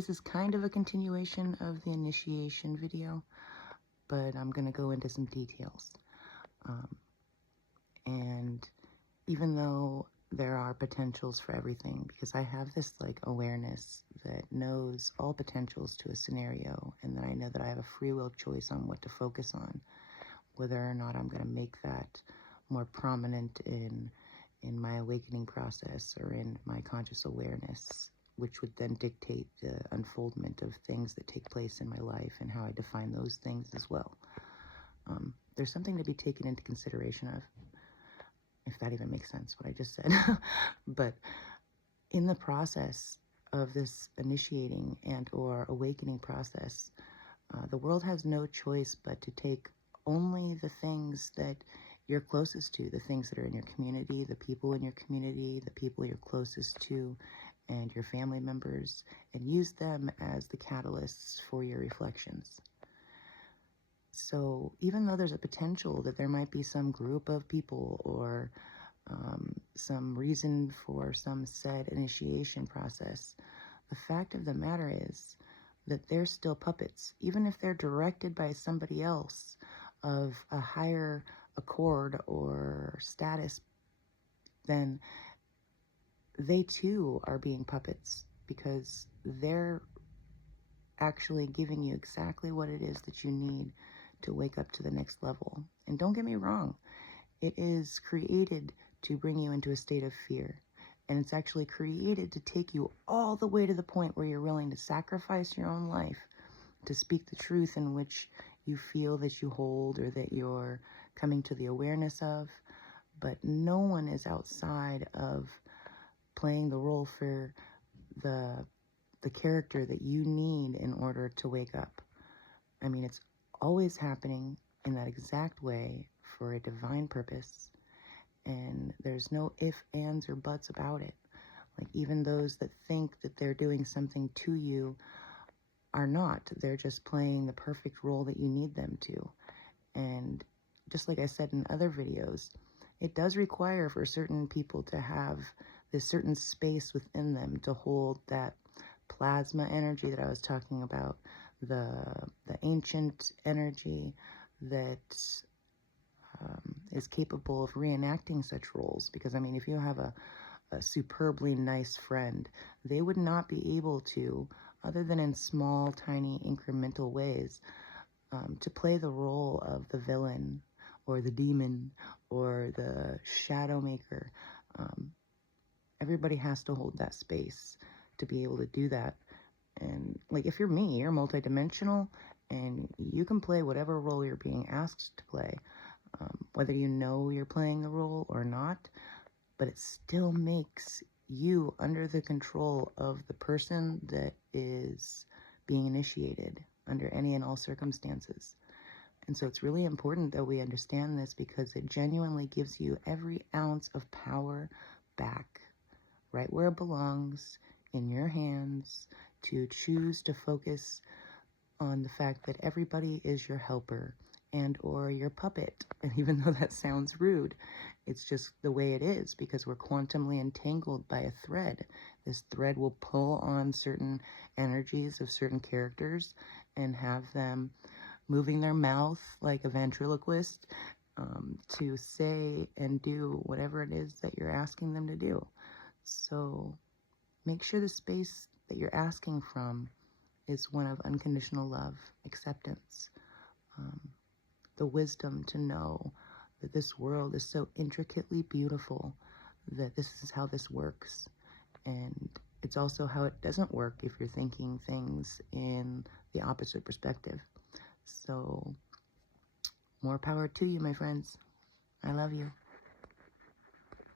This is kind of a continuation of the initiation video, but I'm going to go into some details. And even though there are potentials for everything, because I have this like awareness that knows all potentials to a scenario, and then I know that I have a free will choice on what to focus on, whether or not I'm going to make that more prominent in my awakening process or in my conscious awareness, which would then dictate the unfoldment of things that take place in my life and how I define those things as well. There's something to be taken into consideration of, if that even makes sense, what I just said. But in the process of this initiating and or awakening process, the world has no choice but to take only the things that you're closest to, the things that are in your community, the people in your community, the people you're closest to, and your family members, and use them as the catalysts for your reflections. So even though there's a potential that there might be some group of people or some reason for some said initiation process, the fact of the matter is that they're still puppets. Even if they're directed by somebody else of a higher accord or status, then they too are being puppets, because they're actually giving you exactly what it is that you need to wake up to the next level. And don't get me wrong, it is created to bring you into a state of fear. And it's actually created to take you all the way to the point where you're willing to sacrifice your own life to speak the truth in which you feel that you hold or that you're coming to the awareness of. But no one is outside of playing the role for the character that you need in order to wake up. I mean, it's always happening in that exact way for a divine purpose, and there's no ifs, ands, or buts about it. Like, even those that think that they're doing something to you are not. They're just playing the perfect role that you need them to. And just like I said in other videos, it does require for certain people to have this certain space within them to hold that plasma energy that I was talking about, the ancient energy that is capable of reenacting such roles. Because, I mean, if you have a superbly nice friend, they would not be able to, other than in small, tiny, incremental ways, to play the role of the villain or the demon or the shadow maker. Everybody has to hold that space to be able to do that. And like, if you're me, you're multidimensional, and you can play whatever role you're being asked to play, whether you know you're playing the role or not, but it still makes you under the control of the person that is being initiated under any and all circumstances. And so it's really important that we understand this, because it genuinely gives you every ounce of power back, right where it belongs, in your hands, to choose to focus on the fact that everybody is your helper and or your puppet. And even though that sounds rude, it's just the way it is, because we're quantumly entangled by a thread. This thread will pull on certain energies of certain characters and have them moving their mouth like a ventriloquist to say and do whatever it is that you're asking them to do. So make sure the space that you're asking from is one of unconditional love, acceptance, the wisdom to know that this world is so intricately beautiful that this is how this works. And it's also how it doesn't work if you're thinking things in the opposite perspective. So more power to you, my friends. I love you.